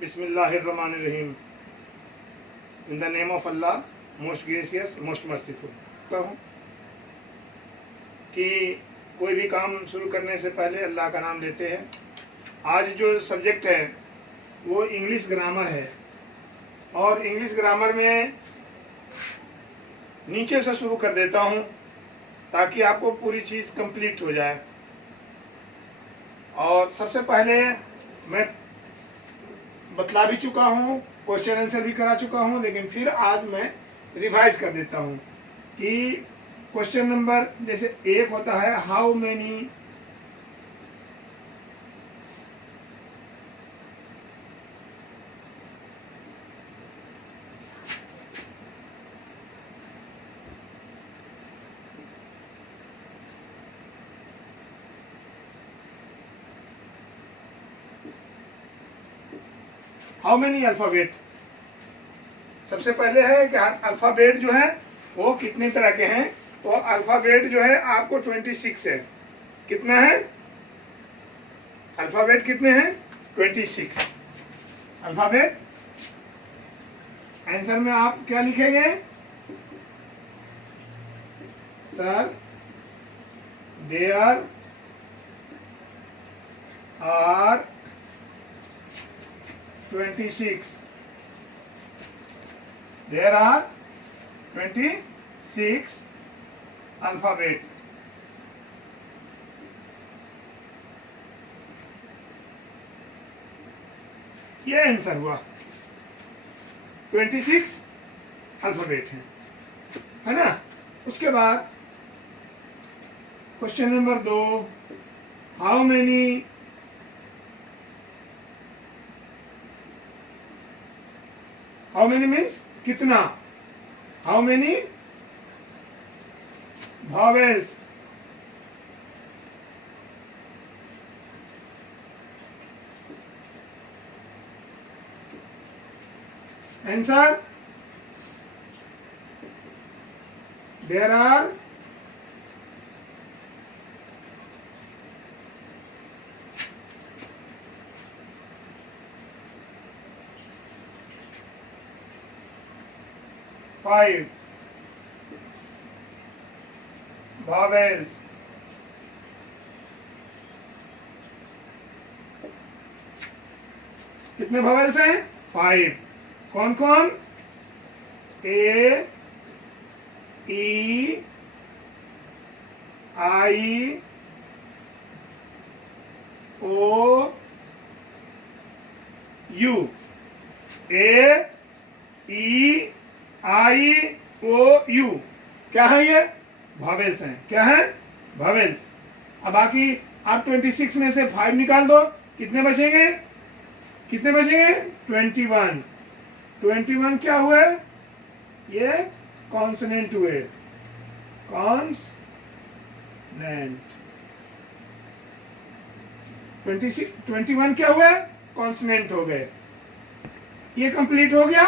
बिस्मिल्लाहिर्रहमानिर्रहीम। In the name of Allah, most gracious most merciful. कहूँ कि कोई भी काम शुरू करने से पहले अल्लाह का नाम लेते हैं। आज जो सब्जेक्ट है वो इंग्लिश ग्रामर है, और इंग्लिश ग्रामर में नीचे से शुरू कर देता हूँ ताकि आपको पूरी चीज़ कंप्लीट हो जाए। और सबसे पहले मैं बतला भी चुका हूँ, क्वेश्चन आंसर भी करा चुका हूँ, लेकिन फिर आज मैं रिवाइज कर देता हूँ कि क्वेश्चन नंबर जैसे एक होता है, how many how many alphabet. सबसे पहले है कि अल्फ़ाबेट जो है वो कितने तरह के हैं। तो अल्फ़ाबेट जो है आपको 26 है। कितना है अल्फ़ाबेट, कितने हैं 26 अल्फ़ाबेट। आंसर में आप क्या लिखेंगे sir? There are 26। There are 26 alphabet. ये आंसर हुआ, 26 अल्फाबेट है ना। उसके बाद question number 2, how many how many means कितना, how many vowels। Answer, there are 5 vowels। कितने vowels हैं? 5। कौन कौन? ए, E, I, O, you. A, E, I, O, you क्या है? ये वॉवेल्स हैं। क्या है? वॉवेल्स। अब बाकी आप 26 में से 5 निकाल दो, कितने बचेंगे? कितने बचेंगे? 21। 21 क्या हुए? ये कॉन्सोनेंट हुए, कॉन्सोनेंट। 21 क्या हुए? कॉन्सोनेंट हो गए। ये कंप्लीट हो गया।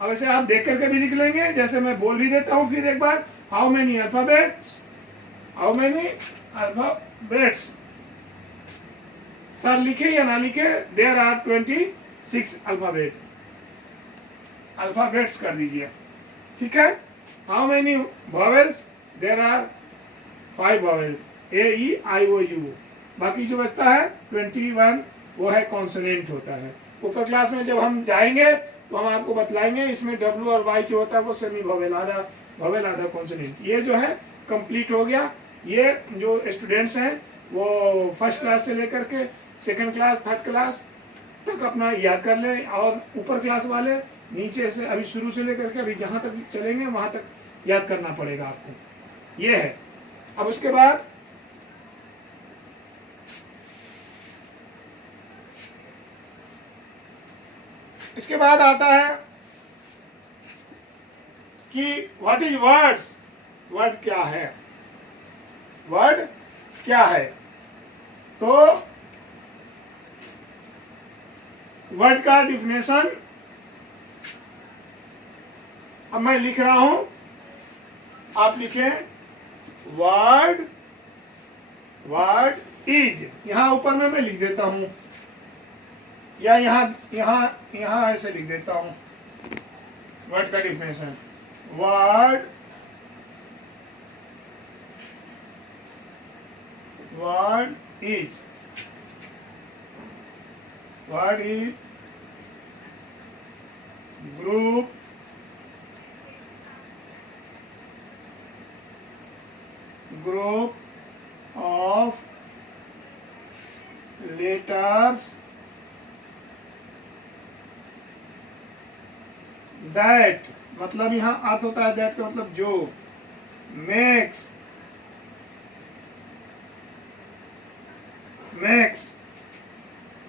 अब ऐसे आप देख करके भी लिख लेंगे, जैसे मैं बोल भी देता हूं फिर एक बार। How many alphabets, how many alphabets. Sir लिखे या ना लिखे? There are 26 alphabet. अल्फाबेट्स कर दीजिए, ठीक है। How many vowels? There are 5 vowels, A, E, I, O, U. बाकी जो बचता है 21 वो है कॉन्सोनेंट होता है। ऊपर क्लास में जब हम जाएंगे तो हम आपको बतलाएंगे, इसमें डब्ल्यू और वाई जो होता है वो सेमी वोवेल, आधा वोवेल आधा कॉन्सोनेंट। ये जो है कंप्लीट हो गया। ये जो स्टूडेंट्स हैं वो फर्स्ट क्लास से लेकर के सेकंड क्लास, थर्ड क्लास तक अपना याद कर लें, और ऊपर क्लास वाले नीचे से अभी शुरू से लेकर के अभी जहाँ तक चलेंगे वहाँ तक याद करना पड़ेगा आपको। ये है। अब उसके बाद इसके बाद आता है कि व्हाट इज वर्ड्स। वर्ड क्या है? वर्ड क्या है? तो वर्ड का डिफिनेशन अब मैं लिख रहा हूं, आप लिखें वर्ड, वर्ड इज। यहां ऊपर में मैं लिख देता हूं या यहाँ यहाँ यहाँ ऐसे लिख देता हूं वर्ड का definition. Word is group of letters that, मतलब यहां अर्थ होता है that का मतलब जो, makes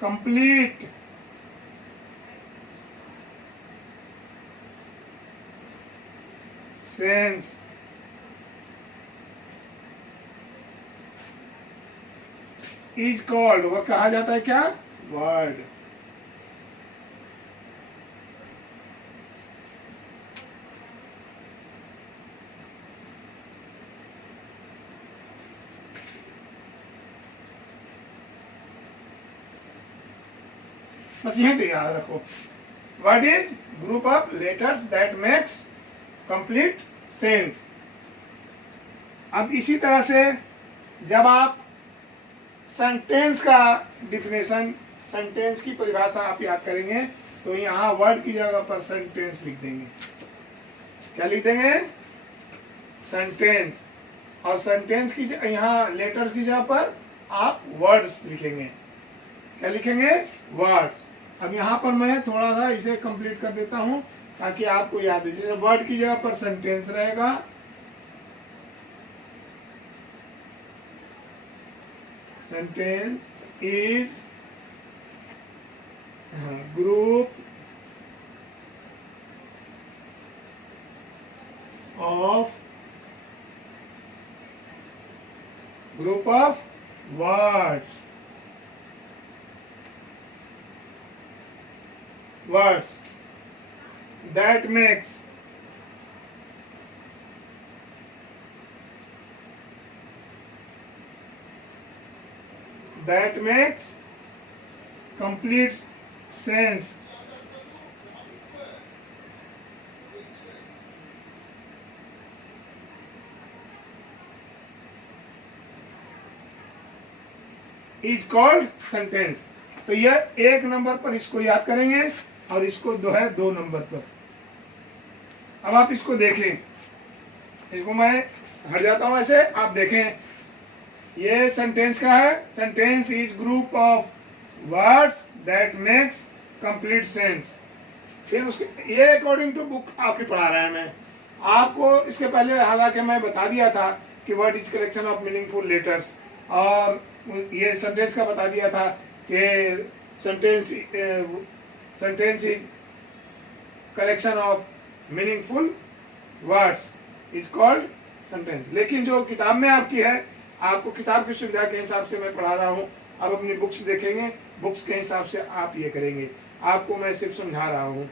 complete sense is called, वह कहा जाता है क्या? वर्ड। बस यहीं पे याद रखो, word is group of letters that makes complete sense. अब इसी तरह से जब आप सेंटेंस का डिफिनेशन, सेंटेंस की परिभाषा आप याद करेंगे तो यहाँ वर्ड की जगह पर सेंटेंस लिख देंगे। क्या लिख देंगे? सेंटेंस। और सेंटेंस की यहाँ लेटर्स की जगह पर आप वर्ड्स लिखेंगे। क्या लिखेंगे? वर्ड्स। अब यहाँ पर मैं थोड़ा सा इसे कंप्लीट कर देता हूँ ताकि आपको याद है। जैसे वर्ड की जगह पर सेंटेंस रहेगा, sentence is group of words that makes complete sense is called sentence। तो यह 1 नंबर पर इसको याद करेंगे और इसको जो है 2 नंबर पर। अब आप इसको देखें, इसको मैं हट जाता हूं ऐसे, आप देखें ये सेंटेंस का है। Sentence is group of words that makes complete sense. फिर उसके ये अकॉर्डिंग टू बुक आपके पढ़ा रहा है। मैं आपको इसके पहले हालांकि मैं बता दिया था कि word is collection of meaningful letters, और ये सेंटेंस का बता दिया था कि sentence is collection of meaningful words is called sentence. लेकिन जो किताब में आपकी है, आपको किताब की सुविधा के हिसाब से मैं पढ़ा रहा हूँ। अब अपनी बुक्स देखेंगे, बुक्स के हिसाब से आप ये करेंगे। आपको मैं सिर्फ समझा रहा हूँ,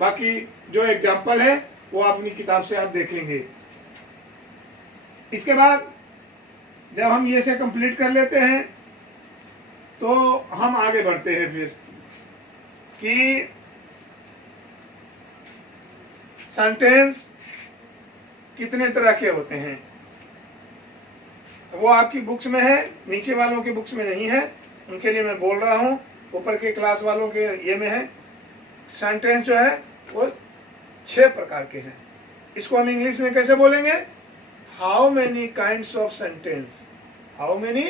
बाकी जो एग्जाम्पल है वो अपनी किताब से आप देखेंगे। इसके बाद जब हम ये से कंप्लीट कर लेते हैं तो हम आगे बढ़ते हैं फिर कि सेंटेंस कितने तरह के होते हैं। वो आपकी बुक्स में है, नीचे वालों की बुक्स में नहीं है, उनके लिए मैं बोल रहा हूँ। ऊपर के क्लास वालों के ये में है। सेंटेंस जो है वो 6 प्रकार के हैं। इसको हम इंग्लिश में कैसे बोलेंगे? How many kinds of sentence, how many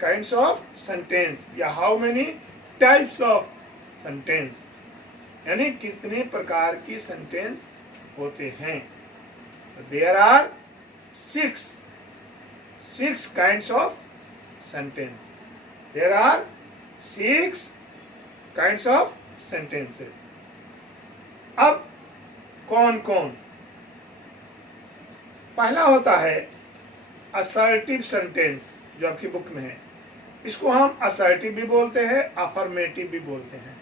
kinds of sentence, या how many types of sentence, यानी कितने प्रकार की सेंटेंस होते हैं। There are 6 kinds of sentence. There are 6 kinds of sentences. अब कौन कौन? पहला होता है असर्टिव सेंटेंस, जो आपकी बुक में है। इसको हम असर्टिव भी बोलते हैं, अफर्मेटिव भी बोलते हैं।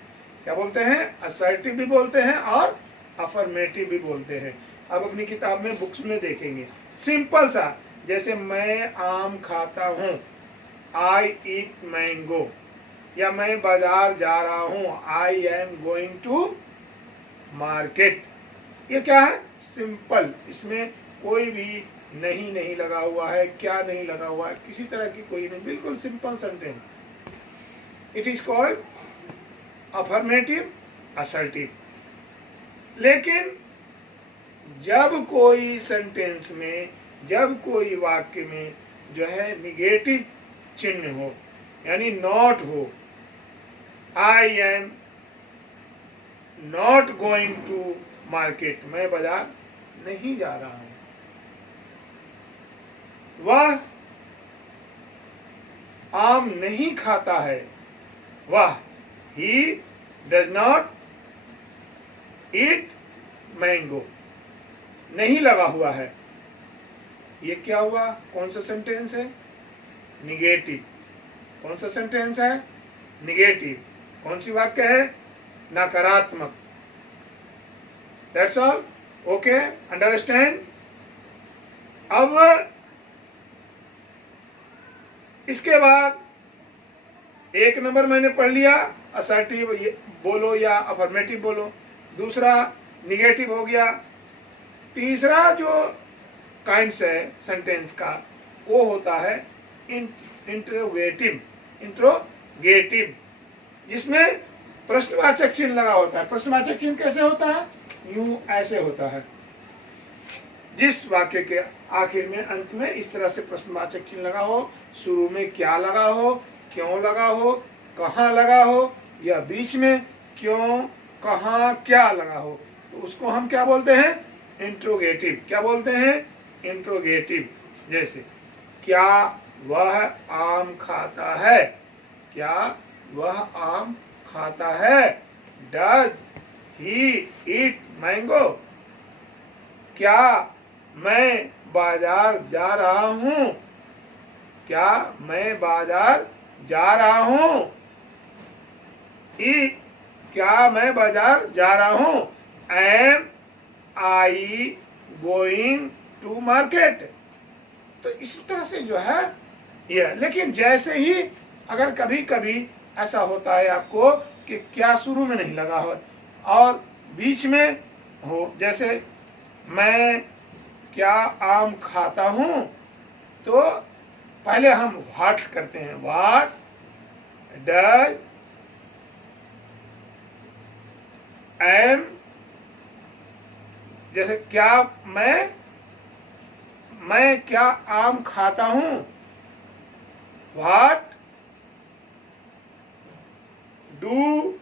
क्या बोलते हैं? असर्टिव भी बोलते हैं और अफर्मेटिव भी बोलते हैं। अब अपनी किताब में बुक्स में देखेंगे। सिंपल सा, जैसे मैं आम खाता हूं, आई ईट मैंगो, या मैं बाजार जा रहा हूं, I am going to market. ये क्या है? सिंपल, इसमें कोई भी नहीं लगा हुआ है, क्या नहीं लगा हुआ है, किसी तरह की कोई नहीं, बिल्कुल simple sentence. It is called affirmative assertive. लेकिन जब कोई सेंटेंस में, जब कोई वाक्य में जो है निगेटिव चिन्ह हो, यानी नॉट हो, I am not going to market, मैं बाजार नहीं जा रहा हूं, वह आम नहीं खाता है, वह he does not eat mango, नहीं लगा हुआ है। ये क्या हुआ? कौन सा सेंटेंस है? निगेटिव। कौन सा सेंटेंस है? निगेटिव। कौन सी वाक्य है? नकारात्मक। That's all. Okay, understand. अब इसके बाद एक नंबर मैंने पढ़ लिया, असर्टिव बोलो या अफर्मेटिव बोलो। दूसरा निगेटिव हो गया। तीसरा जो काइंड्स है सेंटेंस का, वो होता है इंट्रोगेटिव। इंट्रोगेटिव जिसमें प्रश्नवाचक चिन्ह लगा होता है। प्रश्नवाचक चिन्ह कैसे होता है? यूं, ऐसे होता है। जिस वाक्य के आखिर में, अंत में इस तरह से प्रश्नवाचक चिन्ह लगा हो, शुरू में क्या लगा हो, क्यों लगा हो, कहाँ लगा हो, या बीच में क्यों, कहाँ, क्या लगा हो, तो उसको हम क्या बोलते हैं? इंट्रोगेटिव। क्या बोलते हैं? इंट्रोगेटिव। जैसे क्या वह आम खाता है? क्या वह आम खाता है? Does he eat mango? क्या मैं बाजार जा रहा हूं? क्या मैं बाजार जा रहा हूं? क्या मैं बाजार जा रहा हूं? Am I going to market. तो इस तरह से जो है ये। लेकिन जैसे ही अगर कभी कभी ऐसा होता है आपको कि क्या शुरू में नहीं लगा हो और बीच में हो, जैसे मैं क्या आम खाता हूं, तो पहले हम व्हाट करते हैं। व्हाट डज एम, जैसे क्या मैं क्या आम खाता हूं? What do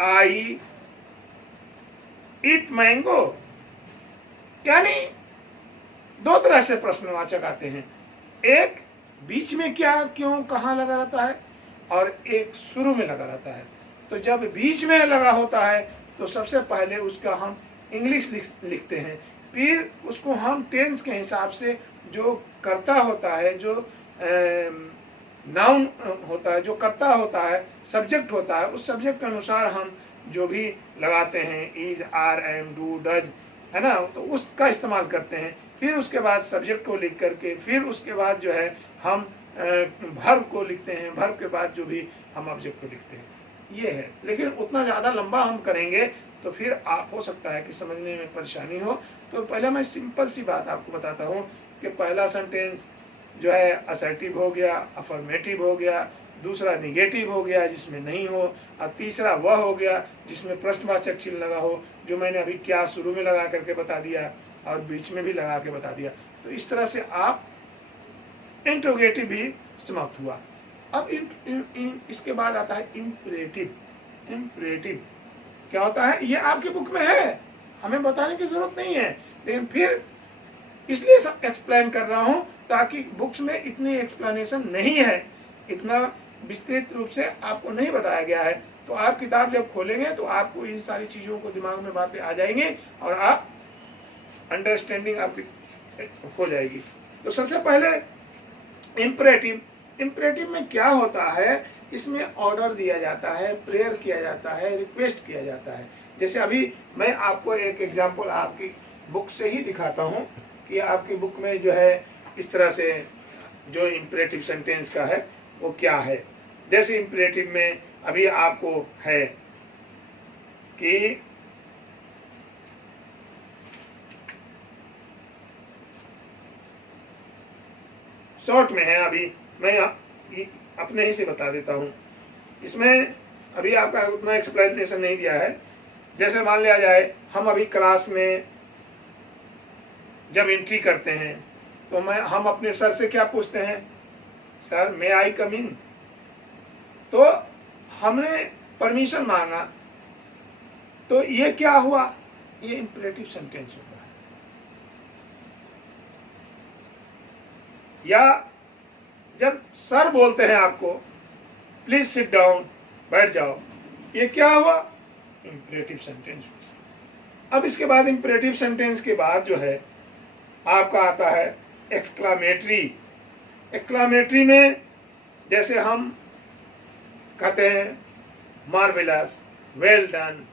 I eat mango? यानी दो तरह से प्रश्नवाचक आते हैं। एक बीच में क्या, क्यों, कहाँ लगा रहता है, और एक शुरू में लगा रहता है। तो जब बीच में लगा होता है तो सबसे पहले उसका हम इंग्लिश लिखते हैं, फिर उसको हम टेंस के हिसाब से जो कर्ता होता है, जो नाउन होता है, जो कर्ता होता है, सब्जेक्ट होता है, उस सब्जेक्ट के अनुसार हम जो भी लगाते हैं, is, are, am, do, does, है ना, तो उसका इस्तेमाल करते हैं। फिर उसके बाद सब्जेक्ट को लिख करके, फिर उसके बाद जो है हम वर्ब को लिखते हैं, वर्ब के बाद जो भी हम ऑब्जेक्ट को लिखते हैं। ये है। लेकिन उतना ज़्यादा लंबा हम करेंगे तो फिर आप हो सकता है कि समझने में परेशानी हो। तो पहले मैं सिंपल सी बात आपको बताता हूँ कि पहला सेंटेंस जो है असर्टिव हो गया, अफर्मेटिव हो गया, दूसरा निगेटिव हो गया जिसमें नहीं हो, और तीसरा वह हो गया जिसमें प्रश्नवाचक चिन्ह लगा हो, जो मैंने अभी क्या शुरू में लगा करके बता दिया और बीच में भी लगा के बता दिया। तो इस तरह से आप इंट्रोगेटिव भी समाप्त हुआ। अब इसके बाद आता है इम्परेटिव। इम्परेटिव क्या होता है? ये आपकी बुक में है, हमें बताने की जरूरत नहीं है, लेकिन फिर इसलिए सब एक्सप्लेन कर रहा हूं ताकि बुक्स में इतनी एक्सप्लेनेशन नहीं है, इतना विस्तृत रूप से आपको नहीं बताया गया है। तो आप किताब जब खोलेंगे तो आपको इन सारी चीजों को दिमाग में बातें आ जाएंगी और आप अंडरस्टैंडिंग आपकी हो जाएगी। तो सबसे पहले इम्परेटिव। इम्परेटिव में क्या होता है? इसमें ऑर्डर दिया जाता है, प्रेयर किया जाता है, रिक्वेस्ट किया जाता है। जैसे अभी मैं आपको एक एग्जांपल आपकी बुक से ही दिखाता हूँ कि आपकी बुक में जो है इस तरह से जो इम्परेटिव सेंटेंस का है वो क्या है। जैसे इम्परेटिव में अभी आपको है कि शॉर्ट में है, अभी मैं अपने ही से बता देता हूं। इसमें अभी आपका उतना एक्सप्लेनेशन नहीं दिया है। जैसे मान लिया जाए हम अभी क्लास में जब एंट्री करते हैं तो हम अपने सर से क्या पूछते हैं, सर मे आई कम इन। तो हमने परमिशन मांगा, तो ये क्या हुआ, ये इंपरेटिव सेंटेंस होता है। या जब सर बोलते हैं आपको प्लीज सिट डाउन, बैठ जाओ, ये क्या हुआ, इंपरेटिव सेंटेंस। अब इसके बाद इंपरेटिव सेंटेंस के बाद जो है आपका आता है एक्सक्लामेटरी। एक्सक्लामेटरी में जैसे हम कहते हैं मार्वेलस, वेल डन,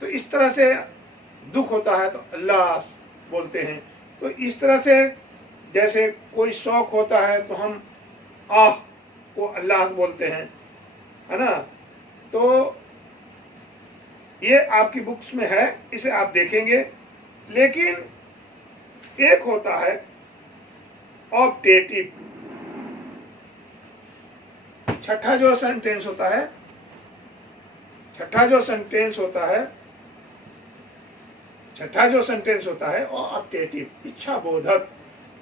तो इस तरह से दुख होता है तो अल्लाह बोलते हैं। तो इस तरह से जैसे कोई शौक होता है तो हम आह को अल्लाह बोलते हैं, है ना। तो ये आपकी बुक्स में है, इसे आप देखेंगे। लेकिन एक होता है ऑप्टेटिव, छठा जो सेंटेंस होता है, छठा जो सेंटेंस होता है और ऑप्टेटिव, इच्छा बोधक।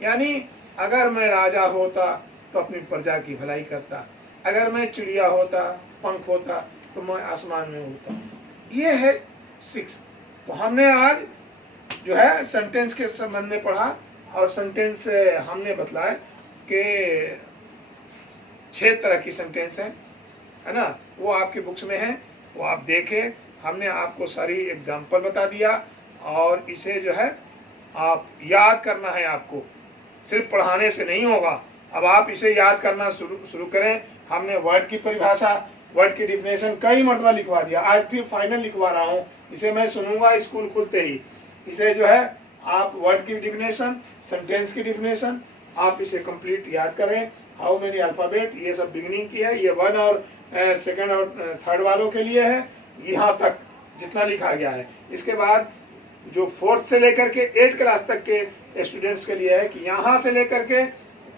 यानी अगर मैं राजा होता तो अपनी प्रजा की भलाई करता, अगर मैं चिड़िया होता, पंख होता तो मैं आसमान में उड़ता। ये है 6। तो हमने आज जो है सेंटेंस के संबंध में पढ़ा, और सेंटेंस हमने बतलाया कि 6 तरह की सेंटेंस है ना। वो आपकी बुक्स में है, वो आप देखें। हमने आपको सारी एग्जाम्पल बता दिया, और इसे जो है आप याद करना है। आपको सिर्फ पढ़ाने से नहीं होगा, अब आप इसे याद करना शुरू करें। हमने वर्ड की परिभाषा, वर्ड की डिफिनेशन कई मरतबा लिखवा दिया, आज फिर फाइनल लिखवा रहा हूँ। इसे मैं सुनूंगा स्कूल खुलते ही। इसे जो है आप वर्ड की डिफिनेशन, सेंटेंस की डिफिनेशन, आप इसे कंप्लीट याद करें। हाउ मेनी अल्फाबेट, ये सब बिगिनिंग की है, ये 1 और 2nd और 3rd वालों के लिए है, यहाँ तक जितना लिखा गया है। इसके बाद जो 4th से लेकर के 8th क्लास तक के स्टूडेंट्स के लिए है कि यहाँ से लेकर के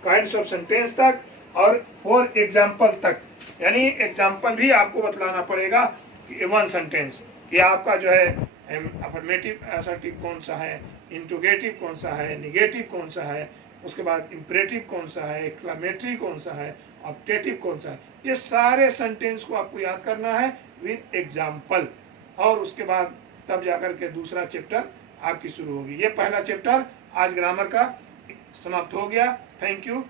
काइंड्स ऑफ सेंटेंस तक और 4 एग्जाम्पल तक। यानी एग्जाम्पल भी आपको बतलाना पड़ेगा कि 1 सेंटेंस कि आपका जो है अफर्मेटिव असर्टिव कौन सा है, इंट्रोगेटिव कौन सा है, निगेटिव कौन सा है, उसके बाद इम्परेटिव कौन सा है, एक्सक्लेमेटरी कौन सा है, ऑप्टेटिव कौन सा है। ये सारे सेंटेंस को आपको याद करना है विद एग्जाम्पल, और उसके बाद तब जाकर के दूसरा चैप्टर आपकी शुरू होगी। ये पहला चैप्टर आज ग्रामर का समाप्त हो गया। Thank you.